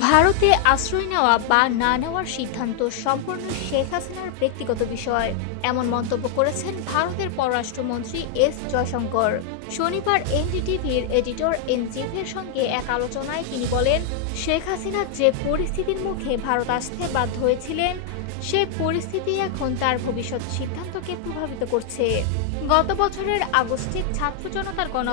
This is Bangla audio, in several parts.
ভারতে আশ্রয় নেওয়া বা না নেওয়ার সিদ্ধান্ত সম্পূর্ণ শেখ হাসিনার ব্যক্তিগত বিষয়। এমন মন্তব্য করেছেন ভারতের পররাষ্ট্রমন্ত্রী এস জয়শঙ্কর। শনিবার এনডিটিভির এডিটর ইন চিফের সঙ্গে এক আলোচনায় তিনি বলেন, শেখ হাসিনা যে পরিস্থিতির মুখে ভারত আসতে বাধ্য হয়েছিলেন, সে পরিস্থিতি এখন তার ভবিষ্যৎ সিদ্ধান্তকে প্রভাবিত করছে। গত বছরের আগস্টে ছাত্র জনতার গণ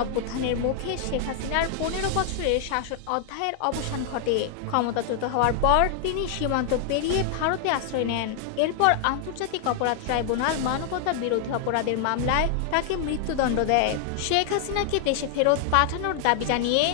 মুখে শেখ হাসিনার পনেরো বছরের শাসন অধ্যায়ের অবসান ঘটে। ক্ষমতাচ্যুত হওয়ার পর তিনি সীমান্ত পেরিয়ে ভারতে আশ্রয় নেন। এরপর আন্তর্জাতিক অপরাধ ট্রাইব্যুনাল মানবতা বিরোধী অপরাধের মামলায় তাকে মৃত্যুদণ্ড দেয়। শেখ হাসিনাকে দেশে ফেরত পাঠানোর দাবি জানিয়ে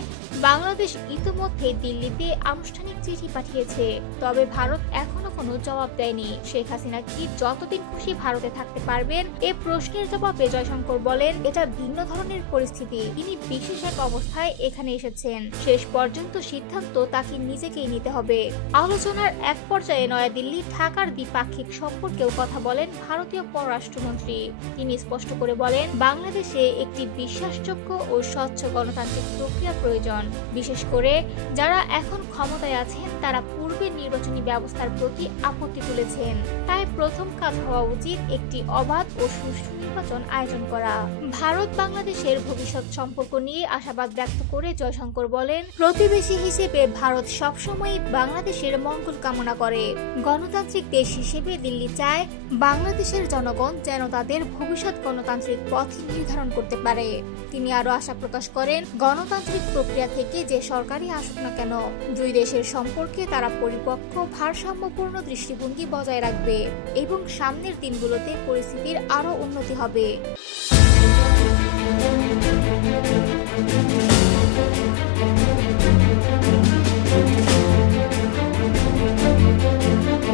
বাংলাদেশ ইতিমধ্যে দিল্লিতে আনুষ্ঠানিক চিঠি পাঠিয়েছে। তবে ভারত এখনও কোনো জবাব দেয়নি। শেখ হাসিনা কি যতদিন খুশি ভারতে থাকতে পারবেন, এ প্রশ্নের জবাবে জয়শঙ্কর বলেন, এটা ভিন্ন ধরনের পরিস্থিতি। তিনি বিশেষ এক অবস্থায় এখানে এসেছেন। শেষ পর্যন্ত সিদ্ধান্ত তাকে নিজেকেই নিতে হবে। আলোচনার এক পর্যায়ে নয়াদিল্লি ঢাকার দ্বিপাক্ষিক সম্পর্কেও কথা বলেন ভারতীয় পররাষ্ট্রমন্ত্রী। তিনি স্পষ্ট করে বলেন, বাংলাদেশে একটি বিশ্বাসযোগ্য ও স্বচ্ছ গণতান্ত্রিক প্রক্রিয়া প্রয়োজন। বিশেষ করে যারা এখন ক্ষমতায় আছেন, তারা পূর্বের নির্বাচনী ব্যবস্থার প্রতি আপত্তি তুলেছেন। তাই প্রথম কাজ হওয়া উচিত একটি অবাধ ও সুষ্ঠু নির্বাচন আয়োজন করা। ভারত বাংলাদেশের ভবিষ্যৎ সম্পর্ক নিয়ে আশাবাদ ব্যক্ত করে জয়শঙ্কর বলেন, প্রতিবেশী হিসেবে ভারত সবসময় বাংলাদেশের মঙ্গল কামনা করে। গণতান্ত্রিক দেশ হিসেবে দিল্লি চায় বাংলাদেশের জনগণ যেন তাদের ভবিষ্যৎ গণতান্ত্রিক পথ নির্ধারণ করতে পারে। তিনি আরও আশা প্রকাশ করেন, গণতান্ত্রিক প্রক্রিয়া থেকে যে সরকারই আসুক না কেন, দুই দেশের সম্পর্কে তারা পরিপক্ক, ভারসাম্যপূর্ণ দৃষ্টিভঙ্গি বজায় রাখবে এবং সামনের দিনগুলোতে পরিস্থিতির আরও উন্নতি হবে।